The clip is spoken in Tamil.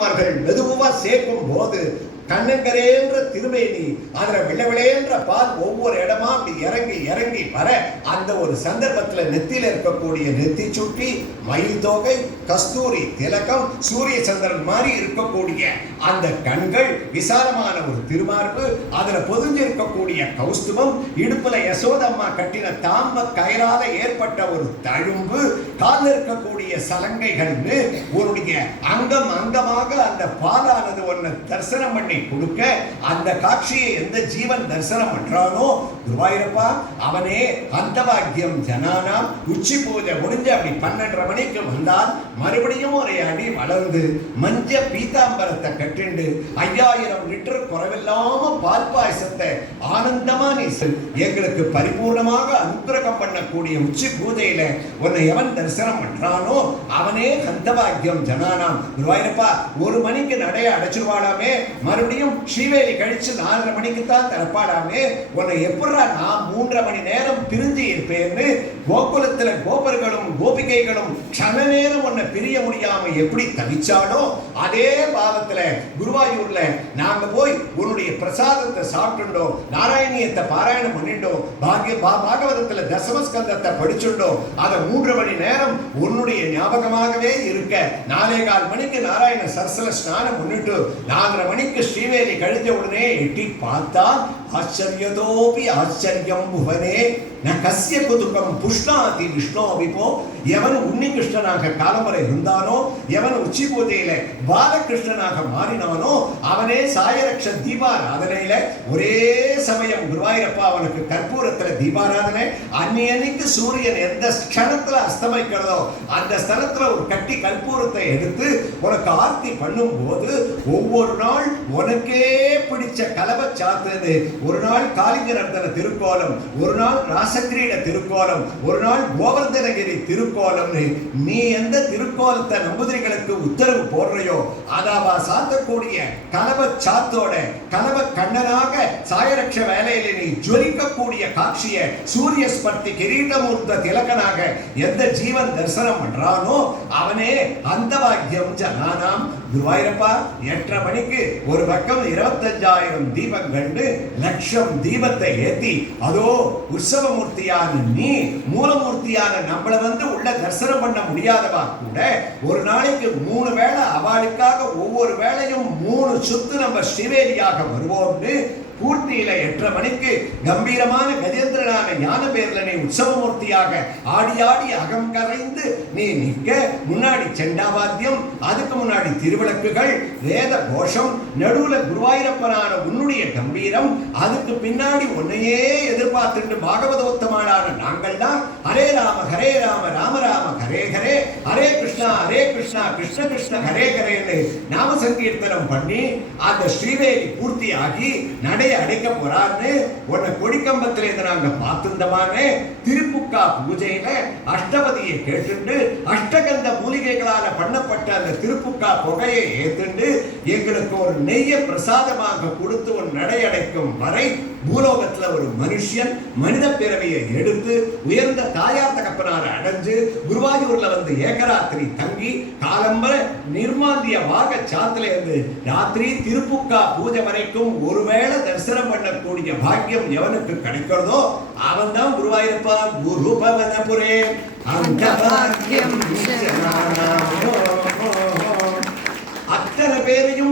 மெதுவா சேர்க்கும் போது கண்ணங்கரேன்ற திருமேனி அதுல விளவிளேன்ற பால் ஒவ்வொரு இடமா அப்படி இறங்கி இறங்கி வர அந்த ஒரு சந்தர்ப்பத்துல நெத்தியில இருக்கக்கூடிய நெத்தி சுட்டி, மயில் தோகை, கஸ்தூரி திலகம், சூரிய சந்திரன் மாதிரி இருக்கக்கூடிய அந்த கண்கள், விசாலமான ஒரு திருமார்பு, அதுல பொதிஞ்சு இருக்கக்கூடிய கௌஸ்துபம், இடுப்புல யசோதம்மா கட்டின தாம்ப கயிறால ஏற்பட்ட ஒரு தழும்பு, காலில் இருக்கக்கூடிய சலங்கைகள்னு உன்னுடைய அங்கம் அங்கமாக அந்த பாலானது ஒன்ன தரிசனம் பண்ணி கொடுக்க அந்த காட்சியை எந்த ஜீவன் தரிசனம் பண்றானோ குருவாயூரப்பா அவனே அந்தவாக்கியம் ஜனானாம். உச்சி பூஜை முடிஞ்சு அப்படி 12:30 மணிக்கு வந்தால் மறுபடியும் ஒரு அடி வளர்ந்து மஞ்ச பீதாம்பரத்தை கட்டிண்டு 5000 லிட்டர் குறைவில்லாம பால் பாயசத்தை ஆனந்தமா நீ எங்களுக்கு பரிபூர்ணமாக அனுகிரகம் பண்ணக்கூடிய உச்சி பூஜையில உன்னை எவன் தரிசனம் பண்றானோ அவனே அந்தவாக்கியம் ஜனானாம். குருவாயூரப்பா 1 மணிக்கு நடைய அடைச்சிருவாடாமே, மறுபடியும் ஸ்ரீவேலி கழிச்சு 4:30 மணிக்கு தான் திறப்பாடாமே, உன்னை எப்படா நான் 3:30 மணி நேரம் பிரிஞ்சு இருப்பேன்னு கோகுலத்துல கோபர்களும் கோபிகைகளும் க்ஷண நேரம் உன்னை பிரிய முடியாம எப்படி தவிச்சாலோ அதே பாவத்துல குருவாயூர்ல நாங்க போய் உன்னுடைய பிரசாதத்தை சாப்பிட்டுட்டோம், நாராயணியத்தை பாராயணம் பண்ணிட்டோம், பாகவதத்துல தசமஸ்கந்தத்தை படிச்சுட்டோம், அதை 3:30 மணி நேரம் உன்னுடைய ஞாபகமாகவே இருக்க 4:15 மணிக்கு நாராயண சரஸ்வல ஸ்நானம் பண்ணிட்டு 4:30 மணிக்கு ஸ்ரீவேலி கழிஞ்ச உடனே எட்டி பார்த்தா ஆச்சரியதோபி ஆச்சரியம் புவனே ந கஸ்ய குதுகம் புஷ்ணாதி விஷ்ணோ விபோ. எவன் உன்னி கிருஷ்ணனாக காலம்பரை இருந்தானோ, எவன் உச்சி பூஜையில பாலகிருஷ்ணனாக மாறினானோ அவனே சாயரக்ஷ தீபாராதனையில ஒரே சமயம் குருவாயூரப்பா அவனுக்கு கற்பூரத்துல தீபாராதனை. அன்னைக்கு சூரியன் எந்த ஸ்தலத்துல அஸ்தமிக்கிறதோ அந்த ஸ்தலத்துல ஒரு கட்டி கற்பூரத்தை எடுத்து உனக்கு ஆர்த்தி பண்ணும் போது ஒவ்வொரு நாள் உனக்கே பிடிச்ச கலவை சாத்துது. ஒரு நாள் காளிங்கநர்த்தன திருக்கோலம், ஒரு நாள் ராசகிரீட திருக்கோலம், ஒரு நாள் கோவர்தனகிரி திருக்கோலம். நீ எந்த திருக்கோலத்தை நம்பூதிரிகளுக்கு உத்தரவு போடுறையோ அதாவா சாத்தக்கூடிய கலவ சாத்தோட கலவ கண்ணனாக சாயரக்ஷ வேலையில நீ ஜொலிக்கக்கூடிய காட்சிய சூரிய ஸ்பர்த்தி கிரீடமூர்த்த திலகனாக எந்த ஜீவன் தரிசனம் பண்றானோ அவனே அந்தவாக்கியம் ஜனானாம். குருவாயூரப்பா 8:30 மணிக்கு ஒரு பக்கம் 25,000 தீபங்கண்டு லட்சம் தீபத்தை ஏத்தி அதோ உற்சவமூர்த்தியான நீ மூலமூர்த்தியான நம்மளை உள்ள தரிசனம் பண்ண முடியாதவா கூட ஒரு நாளைக்கு 3 வேளை அவளுக்காக ஒவ்வொரு வேளையும் 3 சுத்து நம்ம ஸ்ரீவேலியாக வருவோம்னு பூர்த்தியில 8:30 மணிக்கு கம்பீரமான கஜேந்திரனான ஞான பேர்ல நீ உற்சவமூர்த்தியாக ஆடி ஆடி அகம் கரைந்து நீ நிற்க முன்னாடி செண்டாவாத்தியம், அதுக்கு முன்னாடி திருவிளக்குகள், வேத கோஷம், நடுவுல குருவாயூரப்பனான உன்னுடைய கம்பீரம், அதுக்கு பின்னாடி உன்னையே எதிர்பார்த்துட்டு பாகவதோத்தமான நாங்கள் தான் ஹரே ராம ராம ராம ஹரே ஹரே, ஹரே கிருஷ்ணா கிருஷ்ண கிருஷ்ண ஹரே ஹரேன்னு நாம சங்கீர்த்தனம் பண்ணி அந்த ஸ்ரீவேலி பூர்த்தி ஆகி நடை அடைக்க போறான்னு உன்னை கொடிக்கம்பத்தில நாங்க பார்த்துந்தமானே. திருப்புக்கா பூஜையில அஷ்டபதியை கேட்டுண்டு அஷ்டகந்த மூலிகைகளால பண்ணப்பட்ட அந்த திருப்புக்கா புகையை ஏத்துண்டு எங்களுக்கு ஒரு நெய்ய பிரசாதமாக கொடுத்து ஒரு நடை அடைக்கும் வரை பூலோகத்துல ஒரு மனுஷன் மனித பிறவியை எடுத்து உயர்ந்த தாயார் தகப்பனார அடைஞ்சு குருவாயூர்ல ஏகராத்திரி தங்கி காலம்பர நிர்மாந்திய வாக சாத்துல இருந்து ராத்திரி திருப்புக்கா பூஜை வரைக்கும் ஒருவேளை தரிசனம் பண்ணக்கூடிய பாக்கியம் எவனுக்கு கிடைக்கிறதோ அவன் தான் குருவாயூரப்பா குரு பவனபுரே அந்த பாக்கியம். அத்தனை பேரையும்